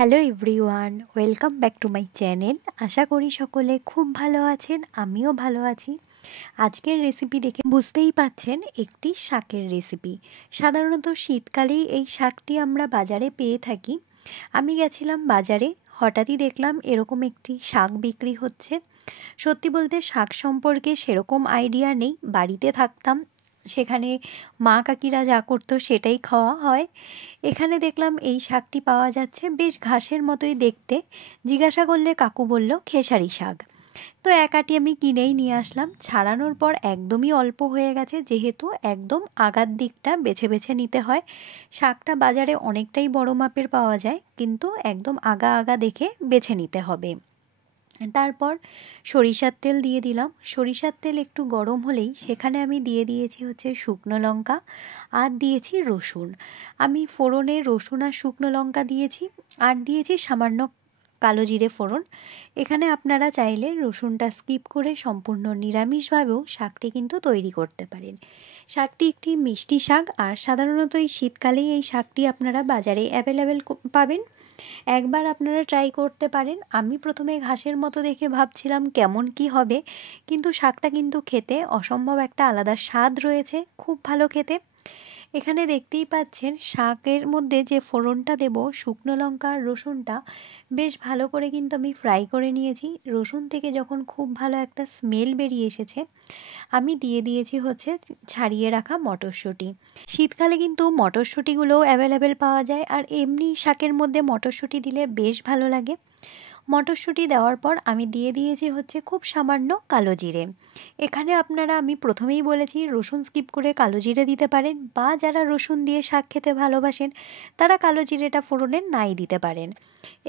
Hello everyone, welcome back to my channel. আশা করি সকলে খুব ভালো আছেন, আমিও ভালো আছি। আজকের রেসিপি দেখে বুঝতেই পাচ্ছেন একটি শাকের রেসিপি। সাধারণত শীতকালেই এই শাকটি আমরা বাজারে পেয়ে থাকি। আমি গেছিলাম বাজারে, হঠাৎই দেখলাম এরকম একটি শাক বিক্রি হচ্ছে। সত্যি বলতে শাক সম্পর্কে সেরকম আইডিয়া নেই, বাড়িতে থাকতাম সেখানে মা কাকিরা যা করতো সেটাই খাওয়া হয়। এখানে দেখলাম এই শাকটি পাওয়া যাচ্ছে, বেশ ঘাসের মতোই দেখতে। জিজ্ঞাসা করলে কাকু বলল খেসারি শাক। তো এক আঁটি আমি কিনেই নিয়ে আসলাম। ছাড়ানোর পর একদমই অল্প হয়ে গেছে, যেহেতু একদম আগার দিকটা বেছে বেছে নিতে হয়। শাকটা বাজারে অনেকটাই বড় মাপের পাওয়া যায়, কিন্তু একদম আগা আগা দেখে বেছে নিতে হবে। তারপর সরিষার তেল দিয়ে দিলাম। সরিষার তেল একটু গরম হলেই সেখানে আমি দিয়ে দিয়েছি হচ্ছে শুকনো লঙ্কা আর দিয়েছি রসুন। আমি ফোড়নে রসুন আর শুকনো লঙ্কা দিয়েছি, আর দিয়েছি সামান্য কালো জিরে ফোড়ন। এখানে আপনারা চাইলে রসুনটা স্কিপ করে সম্পূর্ণ নিরামিষভাবেও শাকটি কিন্তু তৈরি করতে পারেন। শাকটি একটি মিষ্টি শাক, আর সাধারণত এই শীতকালেই এই শাকটি আপনারা বাজারে অ্যাভেলেবেল পাবেন। একবার আপনারা ট্রাই করতে পারেন। আমি প্রথমে ঘাসের মতো দেখে ভাবছিলাম কেমন কি হবে, কিন্তু শাকটা কিন্তু খেতে অসম্ভব একটা আলাদা স্বাদ রয়েছে, খুব ভালো খেতে। এখানে দেখতেই পাচ্ছেন শাকের মধ্যে যে ফোড়নটা দেব, শুকনো লঙ্কা আর রসুনটা বেশ ভালো করে কিন্তু আমি ফ্রাই করে নিয়েছি। রসুন থেকে যখন খুব ভালো একটা স্মেল বেরিয়ে এসেছে, আমি দিয়ে দিয়েছি হচ্ছে ছাড়িয়ে রাখা মটরশুঁটি। শীতকালে কিন্তু মটরশুঁটিগুলোও অ্যাভেলেবেল পাওয়া যায়, আর এমনি শাকের মধ্যে মটরশুঁটি দিলে বেশ ভালো লাগে। মটরশুঁটি দেওয়ার পর আমি দিয়ে দিয়েছি হচ্ছে খুব সামান্য কালো জিরে। এখানে আপনারা, আমি প্রথমেই বলেছি, রসুন স্কিপ করে কালো জিরে দিতে পারেন, বা যারা রসুন দিয়ে শাক খেতে ভালোবাসেন তারা কালো জিরেটা ফোড়নে নাই দিতে পারেন।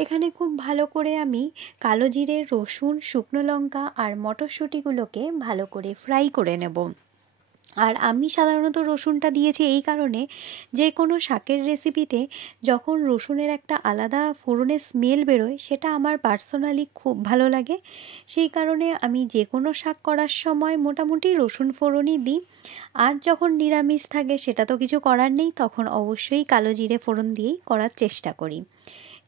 এখানে খুব ভালো করে আমি কালো জিরে, রসুন, শুকনো লঙ্কা আর মটরশুঁটিগুলোকে ভালো করে ফ্রাই করে নেব। আর আমি সাধারণত রসুনটা দিয়েছি এই কারণে, যে কোনো শাকের রেসিপিতে যখন রসুনের একটা আলাদা ফোড়নের স্মেল বেরোয়, সেটা আমার পার্সোনালি খুব ভালো লাগে। সেই কারণে আমি যে কোনো শাক করার সময় মোটামুটি রসুন ফোড়নই দিই। আর যখন নিরামিষ থাকে সেটা তো কিছু করার নেই, তখন অবশ্যই কালো জিরে ফোড়ন দিয়েই করার চেষ্টা করি।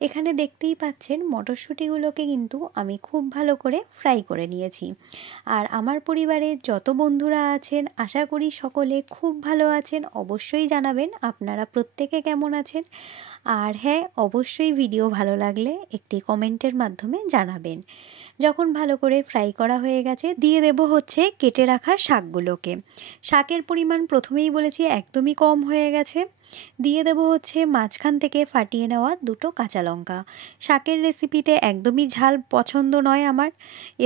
এখানে দেখতেই পাচ্ছেন মটরশুঁটিগুলোকে কিন্তু আমি খুব ভালো করে ফ্রাই করে নিয়েছি। আর আমার পরিবারে যত বন্ধুরা আছেন, আশা করি সকলে খুব ভালো আছেন। অবশ্যই জানাবেন আপনারা প্রত্যেকে কেমন আছেন। আর হ্যাঁ, অবশ্যই ভিডিও ভালো লাগলে একটি কমেন্টের মাধ্যমে জানাবেন। যখন ভালো করে ফ্রাই করা হয়ে গেছে, দিয়ে দেব হচ্ছে কেটে রাখা শাকগুলোকে। শাকের পরিমাণ প্রথমেই বলেছি একদমই কম হয়ে গেছে। দিয়ে দেব হচ্ছে মাঝখান থেকে ফাটিয়ে নেওয়া দুটো কাঁচা লঙ্কা। শাকের রেসিপিতে একদমই ঝাল পছন্দ নয় আমার।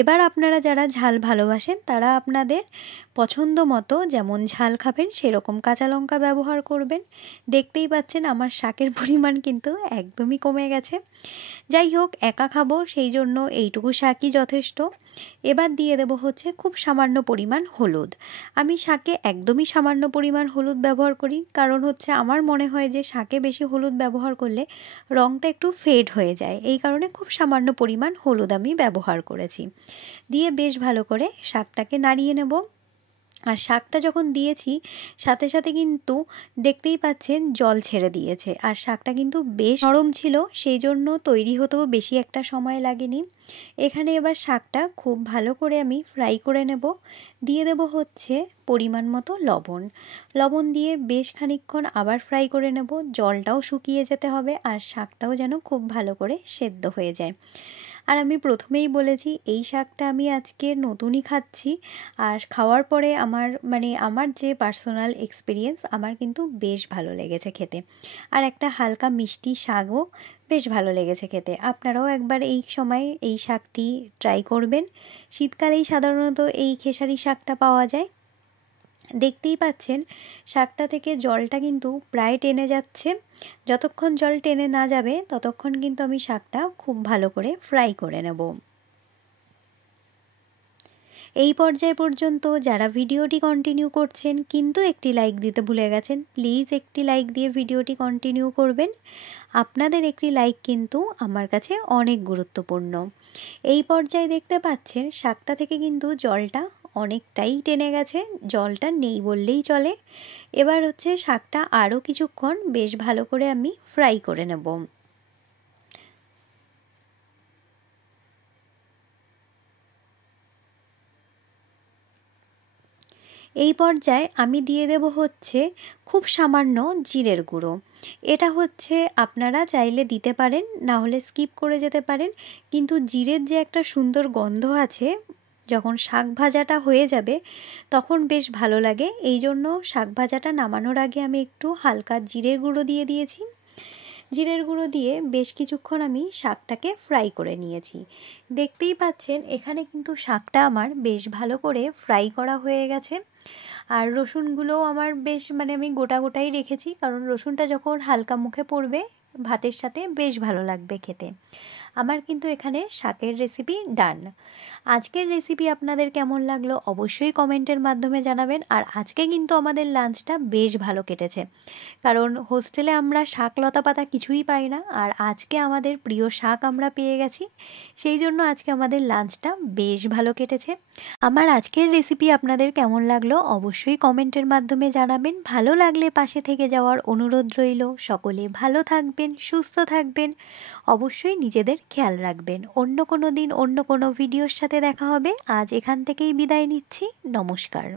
এবার আপনারা যারা ঝাল ভালোবাসেন তারা আপনাদের পছন্দ মতো যেমন ঝাল খাবেন সেরকম কাঁচা লঙ্কা ব্যবহার করবেন। দেখতেই পাচ্ছেন আমার শাকের পরিমাণ কিন্তু একদমই কমে গেছে। যাই হোক, একা খাবো সেই জন্য এইটুকু শাকই যথেষ্ট। এবার দিয়ে দেব হচ্ছে খুব সামান্য পরিমাণ হলুদ। আমি শাকে একদমই সামান্য পরিমাণ হলুদ ব্যবহার করি, কারণ হচ্ছে আমার মনে হয় যে শাকে বেশি হলুদ ব্যবহার করলে রঙটা একটু ফেড হয়ে যায়। এই কারণে খুব সামান্য পরিমাণ হলুদ আমি ব্যবহার করেছি। দিয়ে বেশ ভালো করে শাকটাকে নাড়িয়ে নেব। আর শাকটা যখন দিয়েছি সাথে সাথে কিন্তু দেখতেই পাচ্ছেন জল ছেড়ে দিয়েছে, আর শাকটা কিন্তু বেশ নরম ছিল, সেই জন্য তৈরি হতেও বেশি একটা সময় লাগেনি। এখানে এবার শাকটা খুব ভালো করে আমি ফ্রাই করে নেব। দিয়ে দেব হচ্ছে পরিমাণ মতো লবণ। লবণ দিয়ে বেশ খানিকক্ষণ আবার ফ্রাই করে নেব। জলটাও শুকিয়ে যেতে হবে, আর শাকটাও যেন খুব ভালো করে সেদ্ধ হয়ে যায়। আর আমি প্রথমেই বলেছি এই শাকটা আমি আজকে নতুনই খাচ্ছি, আর খাওয়ার পরে আমার যে পার্সোনাল এক্সপিরিয়েন্স, আমার কিন্তু বেশ ভালো লেগেছে খেতে। আর একটা হালকা মিষ্টি শাকও বেশ ভালো লেগেছে খেতে। আপনারাও একবার এই সময় এই শাকটি ট্রাই করবেন। শীতকালেই সাধারণত এই খেসারি শাকটা পাওয়া যায়। দেখতেই পাচ্ছেন শাকটা থেকে জলটা কিন্তু প্রায় টেনে যাচ্ছে। যতক্ষণ জল টেনে না যাবে ততক্ষণ কিন্তু আমি শাকটা খুব ভালো করে ফ্রাই করে নেব। এই পর্যায় পর্যন্ত যারা ভিডিওটি কন্টিনিউ করছেন কিন্তু একটি লাইক দিতে ভুলে গেছেন, প্লিজ একটি লাইক দিয়ে ভিডিওটি কন্টিনিউ করবেন। আপনাদের একটি লাইক কিন্তু আমার কাছে অনেক গুরুত্বপূর্ণ। এই পর্যায়ে দেখতে পাচ্ছেন শাকটা থেকে কিন্তু জলটা অনেকটাই টেনে গেছে, জলটা নেই বললেই চলে। এবার হচ্ছে শাকটা আরও কিছুক্ষণ বেশ ভালো করে আমি ফ্রাই করে নেব। এই পর্যায়ে আমি দিয়ে দেব হচ্ছে খুব সামান্য জিরের গুঁড়ো। এটা হচ্ছে আপনারা চাইলে দিতে পারেন, না হলে স্কিপ করে যেতে পারেন, কিন্তু জিরের যে একটা সুন্দর গন্ধ আছে যখন শাক ভাজাটা হয়ে যাবে তখন বেশ ভালো লাগে। এই জন্য শাক ভাজাটা নামানোর আগে আমি একটু হালকা জিরের গুঁড়ো দিয়ে দিয়েছি। জিরের গুঁড়ো দিয়ে বেশ কিছুক্ষণ আমি শাকটাকে ফ্রাই করে নিয়েছি। দেখতেই পাচ্ছেন এখানে কিন্তু শাকটা আমার বেশ ভালো করে ফ্রাই করা হয়ে গেছে। আর রসুনগুলোও আমার বেশ আমি গোটা গোটাই রেখেছি, কারণ রসুনটা যখন হালকা মুখে পড়বে ভাতের সাথে বেশ ভালো লাগবে খেতে। আমার কিন্তু এখানে শাকের রেসিপি ডান। আজকের রেসিপি আপনাদের কেমন লাগলো অবশ্যই কমেন্টের মাধ্যমে জানাবেন। আর আজকে কিন্তু আমাদের লাঞ্চটা বেশ ভালো কেটেছে, কারণ হোস্টেলে আমরা শাক লতা পাতা কিছুই পাই না, আর আজকে আমাদের প্রিয় শাক আমরা পেয়ে গেছি। সেই জন্য আজকে আমাদের লাঞ্চটা বেশ ভালো কেটেছে। আমার আজকের রেসিপি আপনাদের কেমন লাগলো অবশ্যই কমেন্টের মাধ্যমে জানাবেন। ভালো লাগলে পাশে থেকে যাওয়ার অনুরোধ রইল। সকলে ভালো থাকবেন, সুস্থ থাকবেন, অবশ্যই নিজেদের খেয়াল রাখবেন। অন্য কোনো দিন অন্য কোনো ভিডিওর সাথে দেখা হবে। আজ এখান থেকেই বিদায় নিচ্ছি। নমস্কার।